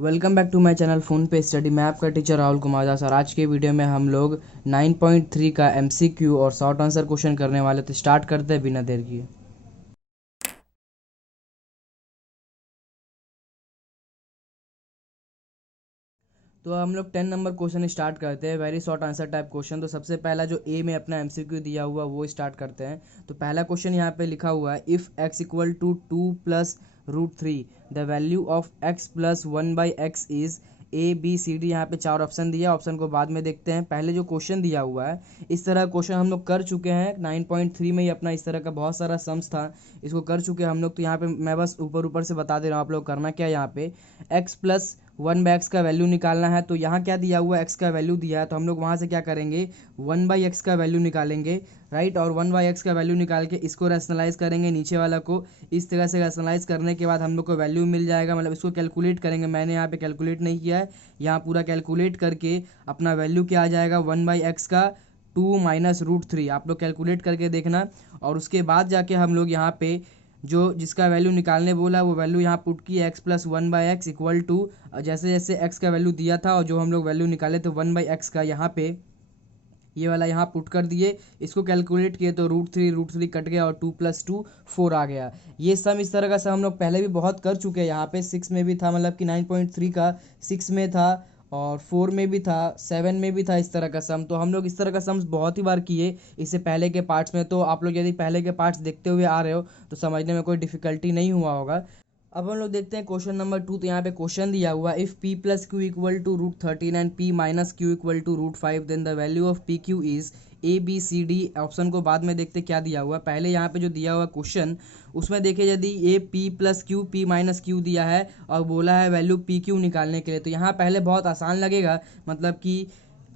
Welcome back to my channel phone पे study. मैं आपका टीचर राहुल कुमार दास और आज के वीडियो में हम लोग 9.3 का एमसीक्यू और शॉर्ट आंसर क्वेश्चन करने वाले। तो स्टार्ट करते हैं बिना देर किए। तो हम लोग 10 नंबर क्वेश्चन स्टार्ट करते हैं। Very short answer type question. तो सबसे पहला जो ए में अपना एमसीक्यू दिया हुआ वो स्टार्ट करते हैं। तो पहला क्वेश्चन यहाँ पे लिखा हुआ है, if x equal to 2 + √3 the value of x plus 1/x is ABCD। यहाँ पे 4 ऑप्शन दिया। ऑप्शन को बाद में देखते हैं। पहले जो क्वेश्चन दिया हुआ है इस तरह क्वेश्चन हम लोग कर चुके हैं 9.3 में ही। अपना इस तरह का बहुत सारा सम्स था, इसको कर चुके हैं हम लोग। तो यहाँ पे मैं बस ऊपर ऊपर से बता दे रहा हूँ आप लोग करना क्या है। यहाँ पे x प्लस 1/x का वैल्यू निकालना है। तो यहाँ क्या दिया हुआ है, x का वैल्यू दिया है, तो हम लोग वहाँ से क्या करेंगे 1/x का वैल्यू निकालेंगे, राइट। और 1/x का वैल्यू निकाल के इसको रैशनलाइज करेंगे, नीचे वाला को इस तरह से रैशनलाइज करने के बाद हम लोग को वैल्यू मिल जाएगा। मतलब इसको कैलकुलेट करेंगे। मैंने यहाँ पे कैलकुलेट नहीं किया है, यहाँ पूरा कैलकुलेट करके अपना वैल्यू क्या आ जाएगा 1/x का 2 - √3। आप लोग कैलकुलेट करके देखना। और उसके बाद जाके हम लोग यहाँ पे जो जिसका वैल्यू निकालने बोला वो वैल्यू यहाँ पुट की x plus 1/x equal to, जैसे जैसे x का वैल्यू दिया था और जो हम लोग वैल्यू निकाले थे 1/x का, यहाँ पे ये वाला यहाँ पुट कर दिए। इसको कैलकुलेट किए तो √3 कट गया और 2 + 2 4 आ गया। ये सम इस तरह का सम हम लोग पहले भी बहुत कर चुके हैं। यहाँ पे 6 में भी था, मतलब कि 9.3 का 6 में था और 4 में भी था, 7 में भी था इस तरह का सम। तो हम लोग इस तरह का सम्स बहुत ही बार किए इससे पहले के पार्ट्स में। तो आप लोग यदि पहले के पार्ट्स देखते हुए आ रहे हो तो समझने में कोई डिफिकल्टी नहीं हुआ होगा। अब हम लोग देखते हैं क्वेश्चन नंबर 2। तो यहाँ पे क्वेश्चन दिया हुआ, if p + q equal to √13 and p - q equal to √5 then the value of PQ is ABCD। Option को बाद में देखते क्या दिया हुआ। पहले यहाँ पे जो दिया हुआ क्वेश्चन उसमें देखे, यदि a p + q p - q दिया है और बोला है वैल्यू PQ निकालने के लिए, तो यहाँ पहले बहुत आसान लगेगा। मतलब कि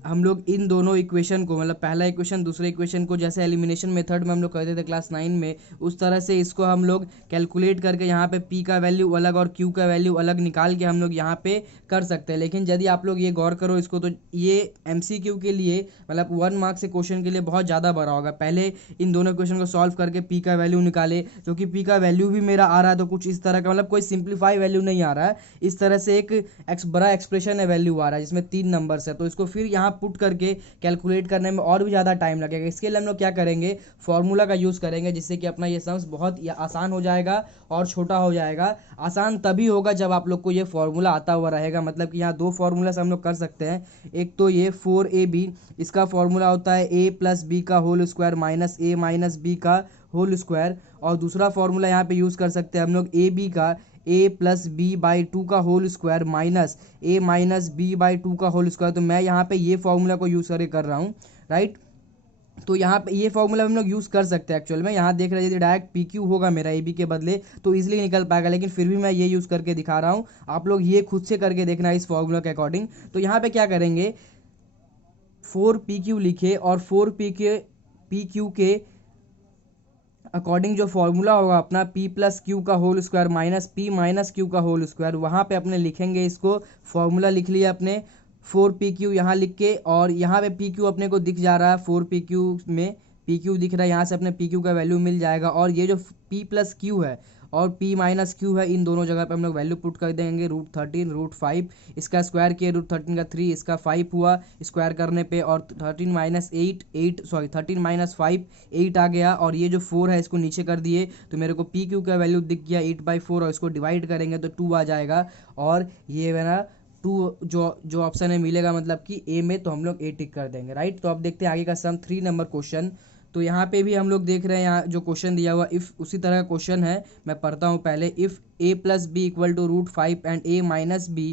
हम लोग इन दोनों इक्वेशन को, मतलब पहला इक्वेशन दूसरे इक्वेशन को जैसे एलिमिनेशन मेथड में हम लोग करते थे क्लास 9 में, उस तरह से इसको हम लोग कैलकुलेट करके यहाँ पे p का वैल्यू अलग और q का वैल्यू अलग निकाल के हम लोग यहाँ पे कर सकते हैं। लेकिन यदि आप लोग ये गौर करो इसको, तो ये MCQ के लिए, मतलब 1 मार्क्स के क्वेश्चन के लिए बहुत ज़्यादा बड़ा होगा। पहले इन दोनों इक्वेशन को सॉल्व करके p का वैल्यू निकाले, क्योंकि p का वैल्यू भी मेरा आ रहा है तो कुछ इस तरह का, मतलब कोई सिंप्लीफाई वैल्यू नहीं आ रहा है, इस तरह से एक बड़ा एक्सप्रेशन है वैल्यू आ रहा है जिसमें 3 नंबर्स है। तो इसको फिर यहाँ पुट करके कैलकुलेट करने में और भी ज़्यादा टाइम लगेगा। इसके लिए हम लोग क्या करेंगे, फॉर्मूला का यूज़ करेंगे, जिससे कि अपना ये सम्स बहुत आसान हो जाएगा और छोटा हो जाएगा। आसान तभी होगा जब आप लोग को ये फॉर्मूला आता हुआ रहेगा। मतलब कि यहाँ 2 फॉर्मूला से हम लोग कर सकते हैं। एक तो ये 4AB, इसका फॉर्मूला होता है a + b का whole square minus a - b का होल स्क्वायर। और दूसरा फॉर्मूला यहाँ पे यूज़ कर सकते हैं हम लोग ab का a + b/2 का whole square minus a - b/2 का होल स्क्वायर। तो मैं यहाँ पे ये फॉर्मूला को यूज़ करके कर रहा हूँ, राइट। तो यहाँ पे ये फॉर्मूला हम लोग यूज़ कर सकते हैं। एक्चुअल में यहाँ देख रहे हैं, यदि डायरेक्ट PQ होगा मेरा AB के बदले तो ईजिली निकल पाएगा, लेकिन फिर भी मैं ये यूज़ करके दिखा रहा हूँ। आप लोग ये खुद से करके देखना इस फॉर्मूला के अकॉर्डिंग। तो यहाँ पे क्या करेंगे, 4PQ लिखे और 4PQ के अकॉर्डिंग जो फॉर्मूला होगा अपना p + q का whole square minus p - q का होल स्क्वायर, वहाँ पे अपने लिखेंगे इसको। फॉर्मूला लिख लिया अपने 4PQ यहाँ लिख के, और यहाँ पे PQ अपने को दिख जा रहा है, 4PQ में PQ दिख रहा है, यहाँ से अपने PQ का वैल्यू मिल जाएगा। और ये जो p + q है और p - q है, इन दोनों जगह पे हम लोग वैल्यू पुट कर देंगे। √13 √5, इसका स्क्वायर किए √13 का 3, इसका 5 हुआ स्क्वायर करने पे, और 13 - 8 सॉरी 13 - 5 8 आ गया। और ये जो 4 है इसको नीचे कर दिए तो मेरे को PQ का वैल्यू दिख गया 8/4, और इसको डिवाइड करेंगे तो 2 आ जाएगा। और ये मेरा 2 जो ऑप्शन है मिलेगा, मतलब कि ए में, तो हम लोग ए टिक कर देंगे, राइट। तो अब देखते हैं आगे का सम 3 नंबर क्वेश्चन। तो यहाँ पे भी हम लोग देख रहे हैं, यहाँ जो क्वेश्चन दिया हुआ इफ़ उसी तरह का क्वेश्चन है। मैं पढ़ता हूँ पहले, if a + b equal to √5 and a - b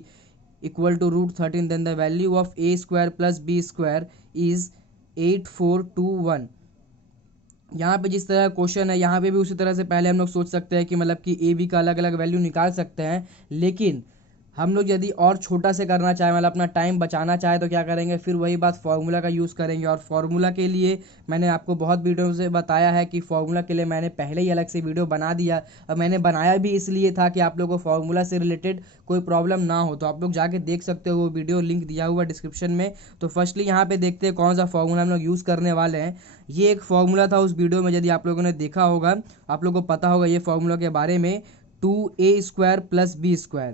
equal to √13 then the value of a² + b² is 8 4 2 1। यहाँ पे जिस तरह का क्वेश्चन है यहाँ पे भी उसी तरह से पहले हम लोग सोच सकते हैं कि मतलब कि ए बी का अलग अलग वैल्यू निकाल सकते हैं। लेकिन हम लोग यदि और छोटा से करना चाहें, मतलब अपना टाइम बचाना चाहे, तो क्या करेंगे, फिर वही बात फार्मूला का यूज़ करेंगे। और फार्मूला के लिए मैंने आपको बहुत वीडियो से बताया है कि फार्मूला के लिए मैंने पहले ही अलग से वीडियो बना दिया। और मैंने बनाया भी इसलिए था कि आप लोगों को फार्मूला से रिलेटेड कोई प्रॉब्लम ना हो। तो आप लोग जाके देख सकते हो, वो वीडियो लिंक दिया हुआ डिस्क्रिप्शन में। तो फर्स्टली यहाँ पे देखते हैं कौन सा फार्मूला हम लोग यूज़ करने वाले हैं। ये एक फार्मूला था उस वीडियो में, यदि आप लोगों ने देखा होगा आप लोगों को पता होगा ये फार्मूला के बारे में, 2a² + b²,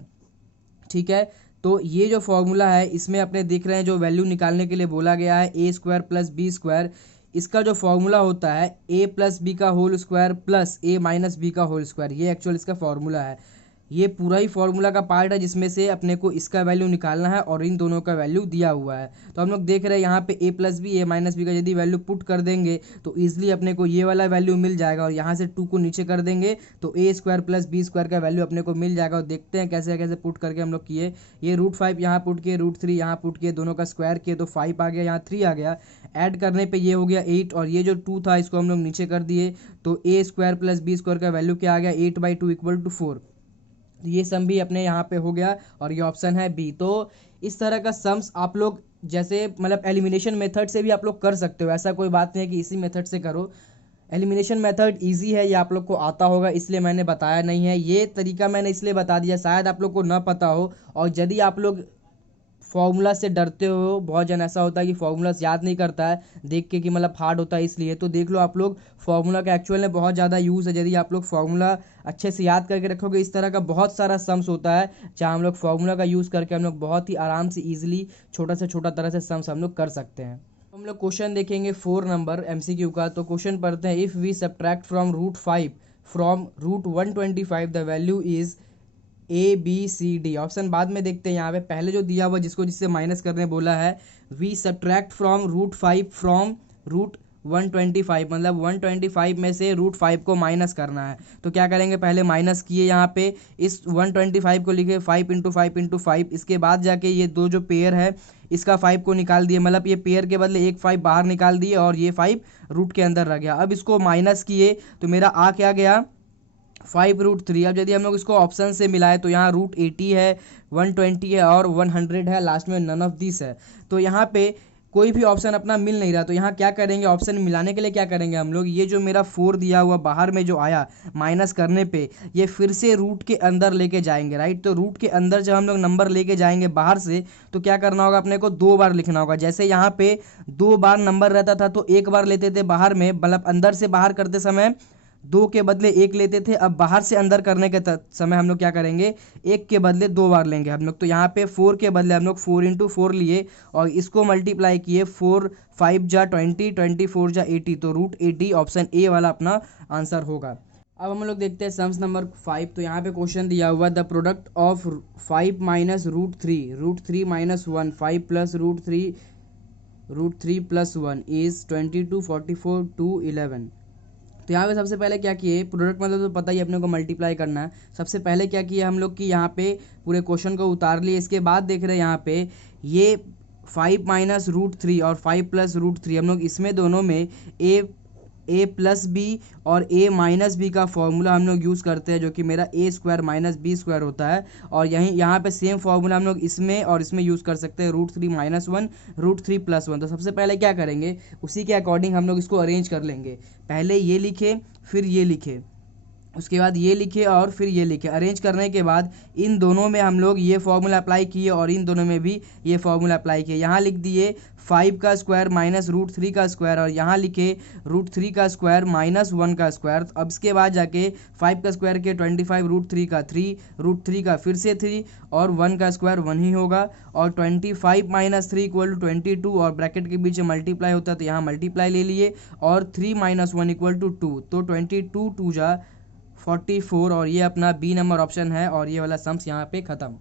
ठीक है। तो ये जो फॉर्मूला है इसमें अपने दिख रहे हैं जो वैल्यू निकालने के लिए बोला गया है ए स्क्वायर प्लस बी स्क्वायर, इसका जो फॉर्मूला होता है ए प्लस बी का होल स्क्वायर प्लस ए माइनस बी का होल स्क्वायर, ये एक्चुअल इसका फॉर्मूला है। ये पूरा ही फॉर्मूला का पार्ट है जिसमें से अपने को इसका वैल्यू निकालना है और इन दोनों का वैल्यू दिया हुआ है। तो हम लोग देख रहे हैं यहाँ पे ए प्लस बी ए माइनस बी का यदि वैल्यू पुट कर देंगे तो ईजिली अपने को ये वाला वैल्यू मिल जाएगा और यहाँ से 2 को नीचे कर देंगे तो ए स्क्वायर प्लस बी स्क्वायर का वैल्यू अपने को मिल जाएगा। और देखते हैं कैसे कैसे पुट करके हम लोग किए। ये √5 यहाँ पुट किए, √3 यहाँ पुट किए, दोनों का स्क्वायर किए तो 5 आ गया, यहाँ 3 आ गया। ऐड करने पे ये हो गया 8 और ये जो 2 था इसको हम लोग नीचे कर दिए तो ए स्क्वायर प्लस बी स्क्वायर का वैल्यू क्या आ गया 8/2 = 4। ये सम भी अपने यहाँ पे हो गया और ये ऑप्शन है बी। तो इस तरह का सम्स आप लोग जैसे मतलब एलिमिनेशन मेथड से भी आप लोग कर सकते हो, ऐसा कोई बात नहीं है कि इसी मेथड से करो। एलिमिनेशन मेथड इजी है, ये आप लोग को आता होगा इसलिए मैंने बताया नहीं है। ये तरीका मैंने इसलिए बता दिया शायद आप लोग को ना पता हो, और यदि आप लोग फॉर्मूला से डरते हो, बहुत जन ऐसा होता है कि फॉर्मूलास याद नहीं करता है देख के कि मतलब हार्ड होता है इसलिए, तो देख लो आप लोग फॉर्मूला का एक्चुअल में बहुत ज़्यादा यूज़ है। यदि आप लोग फॉर्मूला अच्छे से याद करके रखोगे, इस तरह का बहुत सारा सम्स होता है जहाँ हम लोग फॉर्मूला का यूज़ करके हम लोग बहुत ही आराम से ईजिली छोटा से छोटा तरह से सम्स हम लोग कर सकते हैं। हम लोग क्वेश्चन देखेंगे 4 नंबर MCQ का। तो क्वेश्चन पढ़ते हैं, if we subtract from √5 from √125 the value is ABCD। Option बाद में देखते हैं, यहाँ पे पहले जो दिया हुआ जिसको जिससे माइनस करने बोला है, वी सब्ट्रैक्ट फ्रॉम √5 फ्रॉम √125, मतलब 125 में से √5 को माइनस करना है। तो क्या करेंगे, पहले माइनस किए, यहाँ पे इस 125 को लिखे 5 × 5 × 5, इसके बाद जाके ये दो जो पेयर है इसका 5 को निकाल दिए, मतलब ये पेयर के बदले एक 5 बाहर निकाल दिए और ये 5 रूट के अंदर रह गया। अब इसको माइनस किए तो मेरा आ क्या गया 5√3। अब यदि हम लोग इसको ऑप्शन से मिलाए तो यहाँ √80 है, 120 है और 100 है, लास्ट में नन ऑफ दिस है। तो यहाँ पे कोई भी ऑप्शन अपना मिल नहीं रहा, तो यहाँ क्या करेंगे, ऑप्शन मिलाने के लिए क्या करेंगे हम लोग, ये जो मेरा 4 दिया हुआ बाहर में जो आया माइनस करने पे, ये फिर से रूट के अंदर लेके जाएंगे, राइट। तो रूट के अंदर जब हम लोग नंबर लेके जाएंगे बाहर से तो क्या करना होगा, अपने को 2 बार लिखना होगा। जैसे यहाँ पे 2 बार नंबर रहता था तो 1 बार लेते थे बाहर में, मतलब अंदर से बाहर करते समय 2 के बदले 1 लेते थे। अब बाहर से अंदर करने के समय हम लोग क्या करेंगे, 1 के बदले 2 बार लेंगे हम लोग। तो यहाँ पे 4 के बदले हम लोग 4 × 4 लिए और इसको मल्टीप्लाई किए, 4 5 जा 20, 24 जा 80, तो √80 ऑप्शन ए वाला अपना आंसर होगा। अब हम लोग देखते हैं सम्स नंबर 5। तो यहाँ पे क्वेश्चन दिया हुआ, द प्रोडक्ट ऑफ 5 - √3 √3 - 1 5 + √3 + 1 इज 22 44 2 11। तो यहाँ पे सबसे पहले क्या किए, प्रोडक्ट मतलब तो पता ही अपने को मल्टीप्लाई करना है। सबसे पहले क्या किया हम लोग कि यहाँ पे पूरे क्वेश्चन को उतार लिए। इसके बाद देख रहे हैं यहाँ पे ये 5 - √3 और 5 + √3, हम लोग इसमें दोनों में a प्लस बी और a माइनस बी का फॉर्मूला हम लोग यूज़ करते हैं, जो कि मेरा a square minus b square होता है। और यहाँ पे सेम फॉर्मूला हम लोग इसमें और इसमें यूज़ कर सकते हैं, √3 - 1 √3 + 1। तो सबसे पहले क्या करेंगे, उसी के अकॉर्डिंग हम लोग इसको अरेंज कर लेंगे। पहले ये लिखे, फिर ये लिखे, उसके बाद ये लिखे और फिर ये लिखे। अरेंज करने के बाद इन दोनों में हम लोग ये फॉर्मूला अप्लाई किए और इन दोनों में भी ये फॉर्मूला अप्लाई किए। यहाँ लिख दिए 5 का स्क्वायर माइनस √3 का स्क्वायर और यहाँ लिखे √3 का स्क्वायर माइनस 1 का स्क्वायर। अब इसके बाद जाके 5 का स्क्वायर के 25 √3 का 3 √3 का फिर से 3 और 1 का स्क्वायर 1 ही होगा। और 25 - 3 = 22 और ब्रैकेट के बीच मल्टीप्लाई होता है तो यहाँ मल्टीप्लाई ले लिए और 3 - 1 = 2, तो 22 2 जा 44 और ये अपना बी नंबर ऑप्शन है और ये वाला सम्स यहाँ पे ख़त्म।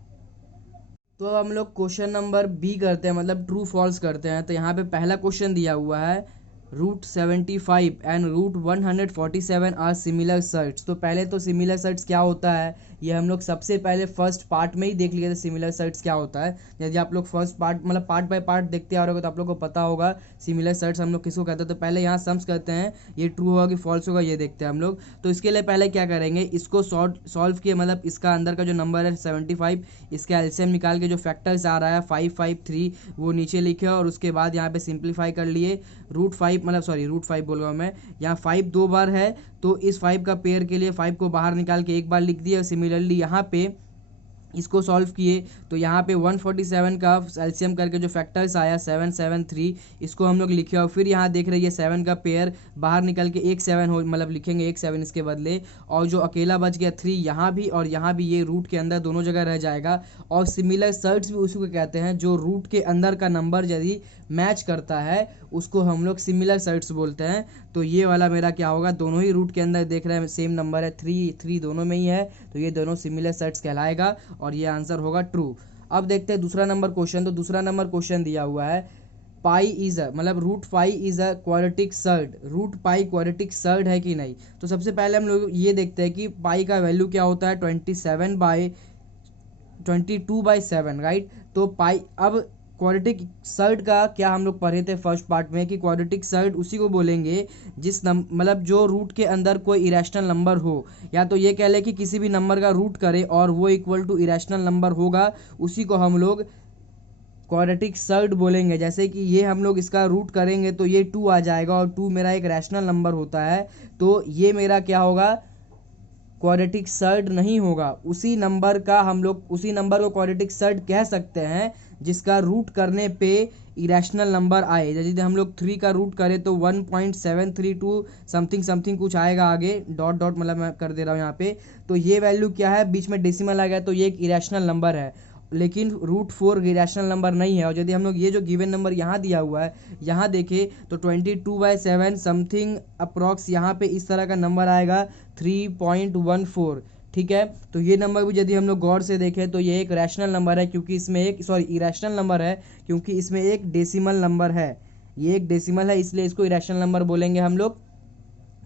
तो हम लोग क्वेश्चन नंबर बी करते हैं, मतलब ट्रू फॉल्स करते हैं। तो यहाँ पे पहला क्वेश्चन दिया हुआ है, √75 एंड √147 आर सिमिलर सर्ट्स। तो पहले तो सिमिलर सर्ट्स क्या होता है ये हम लोग सबसे पहले फर्स्ट पार्ट में ही देख लिए थे, सिमिलर सर्ट्स क्या होता है। यदि आप लोग फर्स्ट पार्ट मतलब पार्ट बाय पार्ट देखते आ रहे हो तो आप लोग को पता होगा सिमिलर सर्ट्स हम लोग किसको कहते हैं। तो पहले यहाँ सम्स करते हैं, ये ट्रू होगा कि फॉल्स होगा ये देखते हैं हम लोग। तो इसके लिए पहले क्या करेंगे, इसको सॉल्व किए, मतलब इसका अंदर का जो नंबर है 75, इसका एलसीएम निकाल के जो फैक्टर्स आ रहा है 553 वो नीचे लिखे और उसके बाद यहाँ पे सिंप्लीफाई कर लिए। √5 बोल रहा हूँ मैं, यहाँ 5 2 बार है तो इस 5 का पेयर के लिए 5 को बाहर निकाल के एक बार लिख दिया। सिमिलरली यहाँ पे इसको सॉल्व किए तो यहाँ पे 147 का एलसीएम करके जो फैक्टर्स आया 773, इसको हम लोग लिखे और फिर यहाँ देख रहे हैं 7 का पेयर बाहर निकल के एक 7 हो, मतलब लिखेंगे एक 7 इसके बदले, और जो अकेला बच गया 3 यहाँ भी और यहाँ भी, ये रूट के अंदर दोनों जगह रह जाएगा। और सिमिलर सर्ट्स भी उसी को कहते हैं, जो रूट के अंदर का नंबर यदि मैच करता है उसको हम लोग सिमिलर सर्ट्स बोलते हैं। तो ये वाला मेरा क्या होगा, दोनों ही रूट के अंदर देख रहे हैं सेम नंबर है, 3 दोनों में ही है, तो ये दोनों सिमिलर सर्ट्स कहलाएगा और ये आंसर होगा ट्रू। अब देखते हैं दूसरा नंबर क्वेश्चन। तो दूसरा नंबर क्वेश्चन दिया हुआ है पाई इज मतलब root pi is a quadratic surd, root pi quadratic surd है कि नहीं। तो सबसे पहले हम लोग ये देखते हैं कि पाई का वैल्यू क्या होता है, 22/7, राइट। तो पाई, अब क्वाड्रेटिक सर्ड का क्या हम लोग पढ़े थे फर्स्ट पार्ट में कि क्वाड्रेटिक सर्ड उसी को बोलेंगे जिस मतलब जो रूट के अंदर कोई इरेशनल नंबर हो, या तो ये कह ले कि किसी भी नंबर का रूट करे और वो इक्वल टू इरेशनल नंबर होगा, उसी को हम लोग क्वाड्रेटिक सर्ड बोलेंगे। जैसे कि ये हम लोग इसका रूट करेंगे तो ये 2 आ जाएगा और 2 मेरा एक रैशनल नंबर होता है, तो ये मेरा क्या होगा, क्वाड्रेटिक सर्ड नहीं होगा। उसी नंबर को क्वाड्रेटिक सर्ड कह सकते हैं जिसका रूट करने पे इरेशनल नंबर आए। यदि हम लोग 3 का रूट करें तो 1.732 समथिंग समथिंग कुछ आएगा आगे, डॉट डॉट मतलब मैं कर दे रहा हूँ यहाँ पे। तो ये वैल्यू क्या है, बीच में डेसिमल आ गया तो ये एक इरेशनल नंबर है, लेकिन रूट 4 इरेशनल नंबर नहीं है। और यदि हम लोग ये जो गिवन नंबर यहाँ दिया हुआ है यहाँ देखें तो 22/7 समथिंग अप्रॉक्स यहाँ पे इस तरह का नंबर आएगा 3.14, ठीक है। तो ये नंबर भी यदि हम लोग गौर से देखें तो ये एक रैशनल नंबर है, क्योंकि इसमें एक इरेशनल नंबर है, क्योंकि इसमें एक डेसिमल नंबर है, ये एक डेसिमल है, इसलिए इसको इरेशनल नंबर बोलेंगे हम लोग।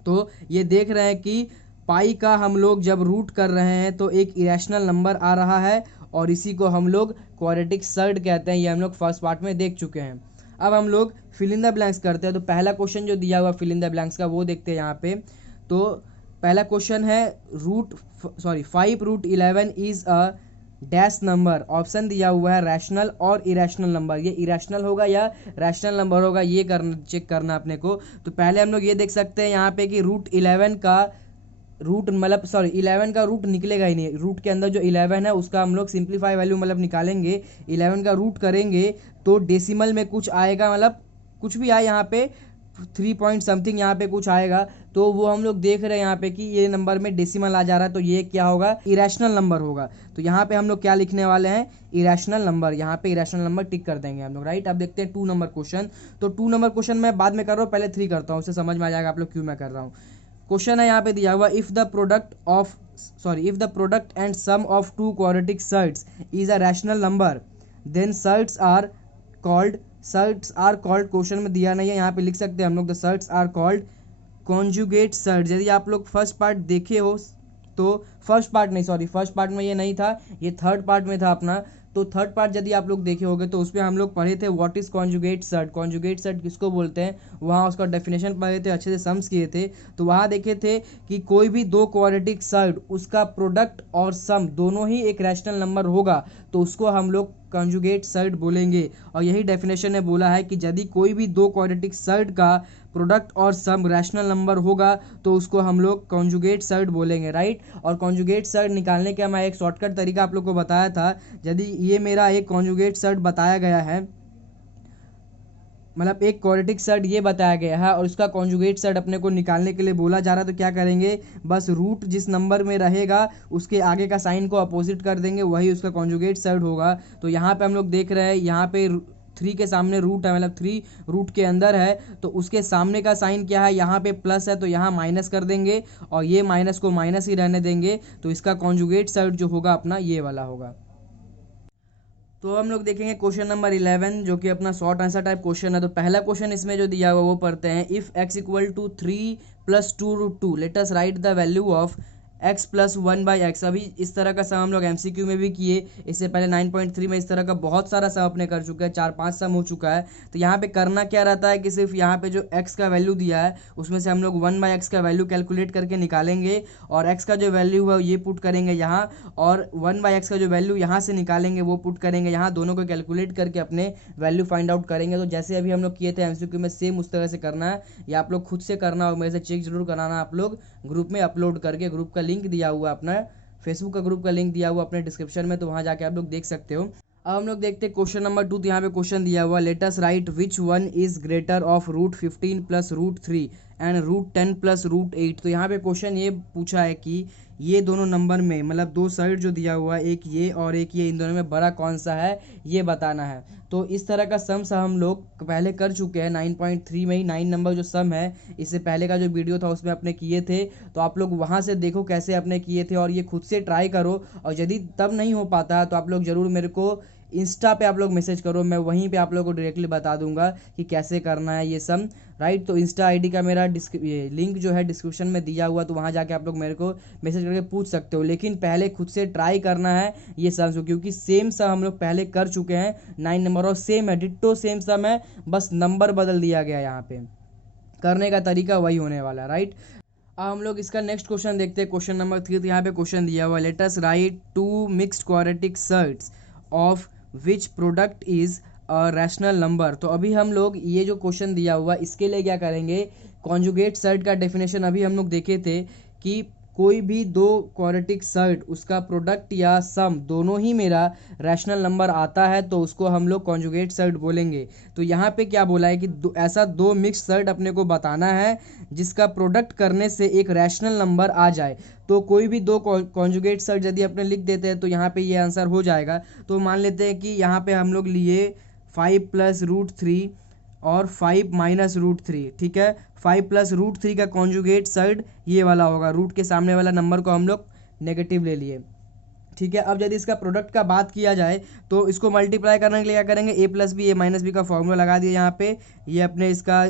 तो ये देख रहे हैं कि पाई का हम लोग जब रूट कर रहे हैं तो एक इरेशनल नंबर आ रहा है और इसी को हम लोग क्वाड्रेटिक सर्ड कहते हैं। ये हम लोग फर्स्ट पार्ट में देख चुके हैं। अब हम लोग फिल इन द ब्लैंक्स करते हैं। तो पहला क्वेश्चन जो दिया हुआ फिल इन द ब्लैंक्स का वो देखते हैं यहाँ पे। तो पहला क्वेश्चन है 5√11 is a dash number. Option दिया हुआ है रैशनल और इरेशनल नंबर। ये इरेशनल होगा या रैशनल नंबर होगा, ये चेक करना अपने को। तो पहले हम लोग ये देख सकते हैं यहाँ पे कि √11 का रूट मतलब 11 का रूट निकलेगा ही नहीं। रूट के अंदर जो 11 है उसका हम लोग सिंप्लीफाई वैल्यू मतलब निकालेंगे, 11 का रूट करेंगे तो डेसिमल में कुछ आएगा, मतलब कुछ भी आए यहाँ पे 3 पॉइंट समथिंग यहाँ पे कुछ आएगा, तो वो हम लोग देख रहे हैं यहाँ पे कि ये नंबर में डेसिमल आ जा रहा है, तो ये क्या होगा, इरेशनल नंबर होगा। तो यहाँ पे हम लोग क्या लिखने वाले हैं, इरेशनल नंबर। यहाँ पे इरेशनल नंबर टिक कर देंगे हम लोग, राइट। अब देखते हैं 2 नंबर क्वेश्चन। तो 2 नंबर क्वेश्चन मैं बाद में कर रहा हूँ, पहले 3 करता हूँ, उससे समझ में आ जाएगा आप लोग क्यों मैं कर रहा हूँ। क्वेश्चन है यहाँ पे दिया हुआ if the product and sum of 2 quadratic surds is a rational number then surds are called question में दिया नहीं है, यहाँ पे लिख सकते हैं हम लोग the surds are called conjugate surds. यदि आप लोग फर्स्ट पार्ट देखे हो तो फर्स्ट पार्ट में ये नहीं था, ये थर्ड पार्ट में था अपना। तो थर्ड पार्ट यदि आप लोग देखे होंगे तो उसमें हम लोग पढ़े थे what is conjugate surd, conjugate surd किसको बोलते हैं, वहाँ उसका डेफिनेशन पढ़े थे, अच्छे से सम्स किए थे। तो वहाँ देखे थे कि कोई भी 2 क्वाड्रेटिक सर्ड उसका प्रोडक्ट और सम दोनों ही एक रैशनल नंबर होगा तो उसको हम लोग कॉन्जुगेट सर्ड बोलेंगे। और यही डेफिनेशन ने बोला है कि यदि कोई भी 2 क्वाड्रेटिक सर्ड का प्रोडक्ट और सम रैशनल नंबर होगा तो उसको हम लोग कॉन्जुगेट सर्ड बोलेंगे, राइट। और कॉन्जुगेट सर्ड निकालने का मैं एक शॉर्टकट तरीका आप लोग को बताया था। यदि ये मेरा एक कॉन्जुगेट सर्ड बताया गया है, मतलब एक क्वाड्रेटिक सर्ड ये बताया गया है और उसका कॉन्जुगेट सर्ड अपने को निकालने के लिए बोला जा रहा है, तो क्या करेंगे, बस रूट जिस नंबर में रहेगा उसके आगे का साइन को अपोजिट कर देंगे, वही उसका कॉन्जुगेट सर्ड होगा। तो यहाँ पे हम लोग देख रहे हैं, यहाँ पे 3 के सामने रूट है, मतलब 3 रूट के अंदर है, तो उसके सामने का साइन क्या है, यहाँ पे प्लस है तो यहाँ माइनस कर देंगे और ये माइनस को माइनस ही रहने देंगे। तो इसका कॉन्जुगेट सर्ड जो होगा अपना ये वाला होगा। तो हम लोग देखेंगे क्वेश्चन नंबर 11 जो कि अपना शॉर्ट आंसर टाइप क्वेश्चन है। तो पहला क्वेश्चन इसमें जो दिया हुआ वो पढ़ते हैं if x equal to 3 + 2√2 let us write the value of x + 1/x। अभी इस तरह का सम हम लोग MCQ में भी किए, इससे पहले 9.3 में इस तरह का बहुत सारा सम अपने कर चुके हैं, 4-5 सम हो चुका है। तो यहाँ पे करना क्या रहता है कि सिर्फ यहाँ पे जो x का वैल्यू दिया है उसमें से हम लोग 1/x का वैल्यू कैलकुलेट करके निकालेंगे और x का जो वैल्यू है ये पुट करेंगे यहाँ, और 1/x का जो वैल्यू यहाँ से निकालेंगे वो पुट करेंगे यहाँ, दोनों को कैलकुलेट करके अपने वैल्यू फाइंड आउट करेंगे। तो जैसे अभी हम लोग किए थे MCQ में सेम उस तरह से करना है, या आप लोग खुद से करना और मेरे से चेक जरूर कराना आप लोग ग्रुप में अपलोड करके। ग्रुप का लिंक दिया हुआ अपना फेसबुक का ग्रुप का लिंक दिया हुआ अपने डिस्क्रिप्शन में, तो वहाँ जाके आप लोग देख सकते हो। अब हम लोग देखते हैं क्वेश्चन नंबर 2। तो यहाँ पे क्वेश्चन दिया हुआ, let us right which one is greater of √15 + √3 and √10 + √8। तो यहाँ पे क्वेश्चन ये पूछा है कि ये दोनों नंबर में, मतलब दो साइड जो दिया हुआ है, एक ये और एक ये, इन दोनों में बड़ा कौन सा है ये बताना है। तो इस तरह का सम हम लोग पहले कर चुके हैं 9.3 में ही। 9 नंबर जो सम है, इससे पहले का जो वीडियो था उसमें अपने किए थे, तो आप लोग वहाँ से देखो कैसे अपने किए थे और ये खुद से ट्राई करो। और यदि तब नहीं हो पाता है तो आप लोग ज़रूर मेरे को इंस्टा पे आप लोग मैसेज करो, मैं वहीं पे आप लोगों को डायरेक्टली बता दूंगा कि कैसे करना है ये सम, राइट। तो इंस्टा आईडी का मेरा लिंक जो है डिस्क्रिप्शन में दिया हुआ, तो वहाँ जाके आप लोग मेरे को मैसेज करके पूछ सकते हो। लेकिन पहले खुद से ट्राई करना है ये सम, क्योंकि सेम सम हम लोग पहले कर चुके हैं 9 नंबर, और सेम है, डिट्टो सेम सम है, बस नंबर बदल दिया गया। यहाँ पे करने का तरीका वही होने वाला है, राइट। अब हम लोग इसका नेक्स्ट क्वेश्चन देखते हैं, क्वेश्चन नंबर 3। तो यहाँ पे क्वेश्चन दिया हुआ, let us right 2 mixed quadratic sets of which product is a rational number. तो अभी हम लोग ये जो क्वेश्चन दिया हुआ इसके लिए क्या करेंगे, कॉन्जुगेट सेट का डेफिनेशन अभी हम लोग देखे थे कि कोई भी दो क्वाड्रेटिक सेट उसका प्रोडक्ट या सम दोनों ही मेरा रैशनल नंबर आता है तो उसको हम लोग कॉन्जुगेट सेट बोलेंगे। तो यहाँ पे क्या बोला है कि ऐसा दो मिक्स सेट अपने को बताना है जिसका प्रोडक्ट करने से एक रैशनल नंबर आ जाए। तो कोई भी दो कॉन्जुगेट सेट यदि अपने लिख देते हैं तो यहाँ पे ये आंसर हो जाएगा। तो मान लेते हैं कि यहाँ पे हम लोग लिए 5 + √3 और 5 - √3, ठीक है। 5 + √3 का कॉन्जुगेट सेट ये वाला होगा, रूट के सामने वाला नंबर को हम लोग नेगेटिव ले लिए, ठीक है। अब यदि इसका प्रोडक्ट का बात किया जाए तो इसको मल्टीप्लाई करने के लिए क्या करेंगे, a + b a - b का फॉर्मूला लगा दिया यहाँ पे, ये अपने इसका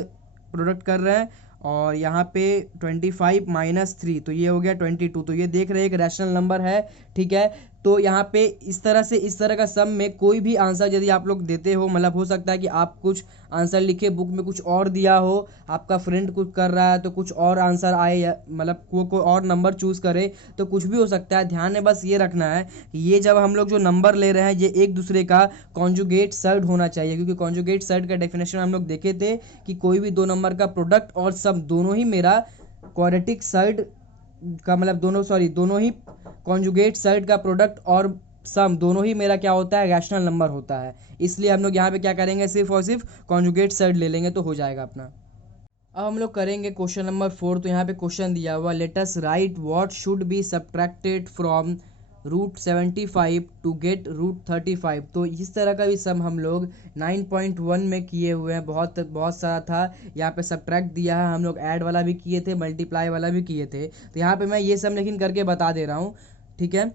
प्रोडक्ट कर रहे हैं, और यहाँ पे 25 - 3 तो ये हो गया 22। तो ये देख रहे हैं एक रैशनल नंबर है, ठीक है। तो यहाँ पे इस तरह से, इस तरह का सम में कोई भी आंसर यदि आप लोग देते हो, मतलब हो सकता है कि आप कुछ आंसर लिखे, बुक में कुछ और दिया हो, आपका फ्रेंड कुछ कर रहा है तो कुछ और आंसर आए, या मतलब कोई और नंबर चूज करे, तो कुछ भी हो सकता है। ध्यान में बस ये रखना है कि ये जब हम लोग जो नंबर ले रहे हैं ये एक दूसरे का कॉन्जुगेट सेट होना चाहिए, क्योंकि कॉन्जुगेट सेट का डेफिनेशन हम लोग देखे थे कि कोई भी दो नंबर का प्रोडक्ट और सम दोनों ही मेरा क्वाड्रेटिक सेट का, मतलब दोनों ही कॉन्जुगेट सेट का प्रोडक्ट और सम दोनों ही मेरा क्या होता है, रैशनल नंबर होता है। इसलिए हम लोग यहाँ पे क्या करेंगे, सिर्फ और सिर्फ कॉन्जुगेट सेट ले लेंगे तो हो जाएगा अपना। अब हम लोग करेंगे क्वेश्चन नंबर 4। तो यहाँ पे क्वेश्चन दिया हुआ, let us write what should be subtracted from √75 to get √35। तो इस तरह का भी सम हम लोग 9.1 में किए हुए हैं, बहुत बहुत सारा था। यहाँ पे सब्ट्रैक्ट दिया है, हम लोग ऐड वाला भी किए थे, मल्टीप्लाई वाला भी किए थे। तो यहाँ पे मैं ये सम लेकिन करके बता दे रहा हूँ, ठीक है।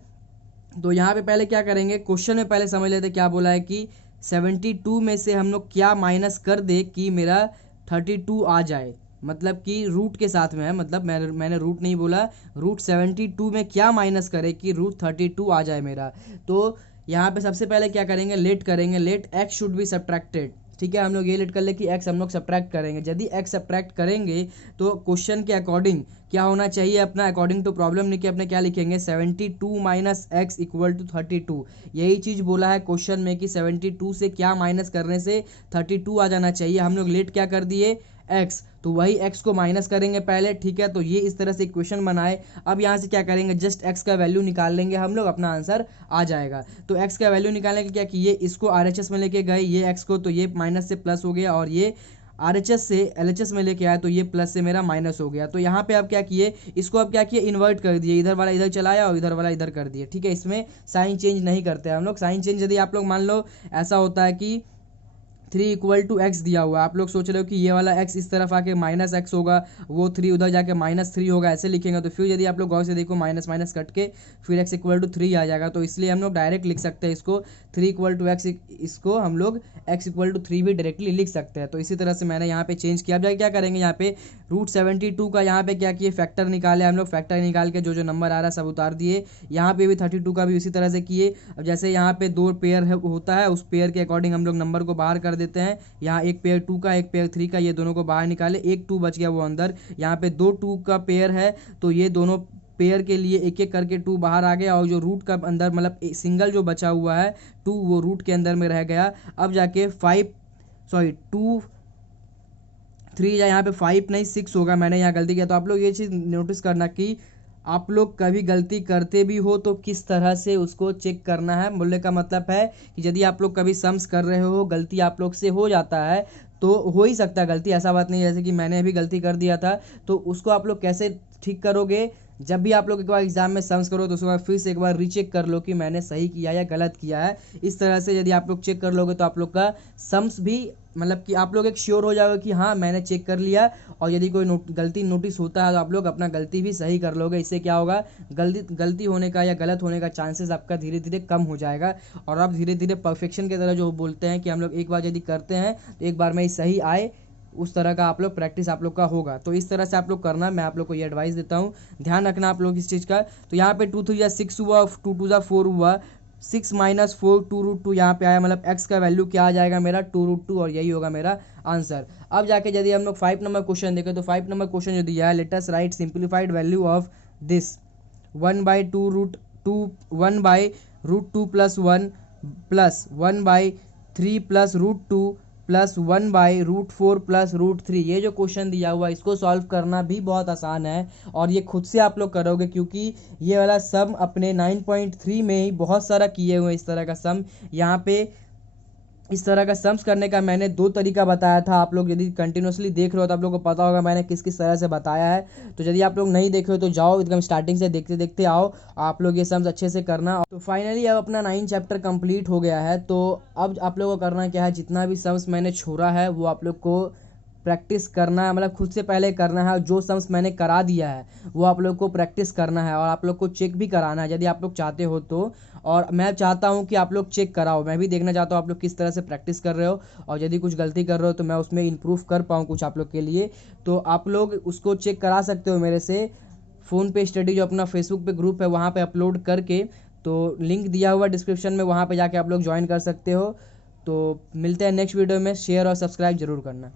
तो यहाँ पे पहले क्या करेंगे, क्वेश्चन में पहले समझ लेते क्या बोला है कि 72 में से हम लोग क्या माइनस कर दे कि मेरा 32 आ जाए, मतलब कि रूट के साथ में है, मतलब मैंने रूट नहीं बोला, √72 में क्या माइनस करे कि √32 आ जाए मेरा। तो यहाँ पे सबसे पहले क्या करेंगे, लेट करेंगे, let x should be subtracted, ठीक है। हम लोग ये लेट कर ले कि x हम लोग सब्ट्रैक्ट करेंगे। यदि x सब्ट्रैक्ट करेंगे तो क्वेश्चन के अकॉर्डिंग क्या होना चाहिए, अपना अकॉर्डिंग टू प्रॉब्लम लिखे अपने क्या लिखेंगे, 72 - x = 32। यही चीज़ बोला है क्वेश्चन में कि 72 से क्या माइनस करने से 32 आ जाना चाहिए। हम लोग लेट क्या कर दिए, x, तो वही x को माइनस करेंगे पहले, ठीक है। तो ये इस तरह से इक्वेशन बनाए। अब यहाँ से क्या करेंगे, जस्ट x का वैल्यू निकाल लेंगे हम लोग, अपना आंसर आ जाएगा। तो x का वैल्यू निकालने के क्या किए, इसको RHS में लेके गए, ये x को, तो ये माइनस से प्लस हो गया, और ये RHS से LHS में लेके आया तो ये प्लस से मेरा माइनस हो गया। तो यहाँ पे अब क्या किए, इसको अब क्या किए, इन्वर्ट कर दिए, इधर वाला इधर चलाया और इधर वाला इधर कर दिए, ठीक है। इसमें साइन चेंज नहीं करते हम लोग। साइन चेंज यदि आप लोग मान लो ऐसा होता है कि 3 = x दिया हुआ है, आप लोग सोच रहे हो कि ये वाला x इस तरफ आके -x होगा, वो 3 उधर जाके -3 होगा, ऐसे लिखेंगे। तो फिर यदि आप लोग गौर से देखो माइनस माइनस कट के फिर x = 3 आ जाएगा। तो इसलिए हम लोग डायरेक्ट लिख सकते हैं इसको 3 = x, इसको हम लोग x = 3 भी डायरेक्टली लिख सकते हैं। तो इसी तरह से मैंने यहाँ पे चेंज किया। अब जाके क्या करेंगे, यहाँ पे √72 का यहाँ पे क्या किए, फैक्टर निकाले हम लोग, फैक्टर निकाल के जो जो नंबर आ रहा है सब उतार दिए। यहाँ पे भी 32 का भी उसी तरह से किए। अब जैसे यहाँ पे 2 पेयर होता है, उस पेयर के अकॉर्डिंग हम लोग नंबर को बाहर कर देते हैं। यहाँ एक पेयर 2 का, एक पेयर 3 का, ये दोनों को बाहर निकाले, एक 2 बच गया वो अंदर। यहाँ पे 2 2 का पेयर है तो ये दोनों पेयर के लिए एक एक करके 2 बाहर आ गया, और जो रूट का अंदर मतलब सिंगल जो बचा हुआ है 2 वो रूट के अंदर में रह गया। अब जाके 2 3 या यहाँ पे 5 नहीं 6 होगा, मैंने यहाँ गलती किया। तो आप लोग ये चीज़ नोटिस करना कि आप लोग कभी गलती करते भी हो तो किस तरह से उसको चेक करना है। बोलने का मतलब है कि यदि आप लोग कभी सम्स कर रहे हो, गलती आप लोग से हो जाता है, तो हो ही सकता है गलती, ऐसा बात नहीं है, जैसे कि मैंने अभी गलती कर दिया था, तो उसको आप लोग कैसे ठीक करोगे। जब भी आप लोग एक बार एग्जाम में सम्स करो तो उसके बाद फिर से एक बार रीचेक कर लो कि मैंने सही किया या गलत किया है। इस तरह से यदि आप लोग चेक कर लोगे तो आप लोग का सम्स भी, मतलब कि आप लोग एक श्योर हो जाओगे कि हाँ मैंने चेक कर लिया। और यदि कोई गलती नोटिस होता है तो आप लोग अपना गलती भी सही कर लोगे। इससे क्या होगा, गलती होने का या गलत होने का चांसेस आपका धीरे धीरे कम हो जाएगा, और आप धीरे धीरे परफेक्शन की तरह, जो बोलते हैं कि हम लोग एक बार यदि करते हैं तो एक बार में ही सही आए, उस तरह का आप लोग प्रैक्टिस आप लोग का होगा। तो इस तरह से आप लोग करना, मैं आप लोग को ये एडवाइस देता हूँ, ध्यान रखना आप लोग इस चीज़ का। तो यहाँ पे 2 3 जा 6 हुआ, 2 2 जा 4 हुआ, 6 - 4 2√2 यहाँ पे आया, मतलब x का वैल्यू क्या आ जाएगा मेरा 2√2, और यही होगा मेरा आंसर। अब जाके यदि हम लोग 5 नंबर क्वेश्चन देखें तो 5 नंबर क्वेश्चन जो दिया है, late us right simplified value of this 1/√2 plus 1 plus 1/3 plus √2 plus 1/√4 plus √3। ये जो क्वेश्चन दिया हुआ है इसको सॉल्व करना भी बहुत आसान है, और ये खुद से आप लोग करोगे, क्योंकि ये वाला सम अपने 9.3 में ही बहुत सारा किए हुए इस तरह का सम। यहाँ पे इस तरह का सम्स करने का मैंने 2 तरीका बताया था। आप लोग यदि कंटिन्यूसली देख रहे हो तो आप लोगों को पता होगा मैंने किस किस तरह से बताया है। तो यदि आप लोग नहीं देख रहे हो तो जाओ एकदम स्टार्टिंग से देखते देखते आओ, आप लोग ये सम्स अच्छे से करना। तो फाइनली अब अपना 9 चैप्टर कंप्लीट हो गया है। तो अब आप लोगों को करना क्या है, जितना भी सम्स मैंने छोड़ा है वो आप लोग को प्रैक्टिस करना है, मतलब खुद से पहले करना है। जो सम्स मैंने करा दिया है वो आप लोग को प्रैक्टिस करना है, और आप लोग को चेक भी कराना है यदि आप लोग चाहते हो तो। और मैं चाहता हूँ कि आप लोग चेक कराओ, मैं भी देखना चाहता हूँ आप लोग किस तरह से प्रैक्टिस कर रहे हो, और यदि कुछ गलती कर रहे हो तो मैं उसमें इम्प्रूव कर पाऊँ कुछ आप लोग के लिए। तो आप लोग उसको चेक करा सकते हो मेरे से, फ़ोन पे स्टडी जो अपना फेसबुक पे ग्रुप है वहाँ पे अपलोड करके। तो लिंक दिया हुआ डिस्क्रिप्शन में, वहाँ पे जाके आप लोग ज्वाइन कर सकते हो। तो मिलते हैं नेक्स्ट वीडियो में, शेयर और सब्सक्राइब जरूर करना।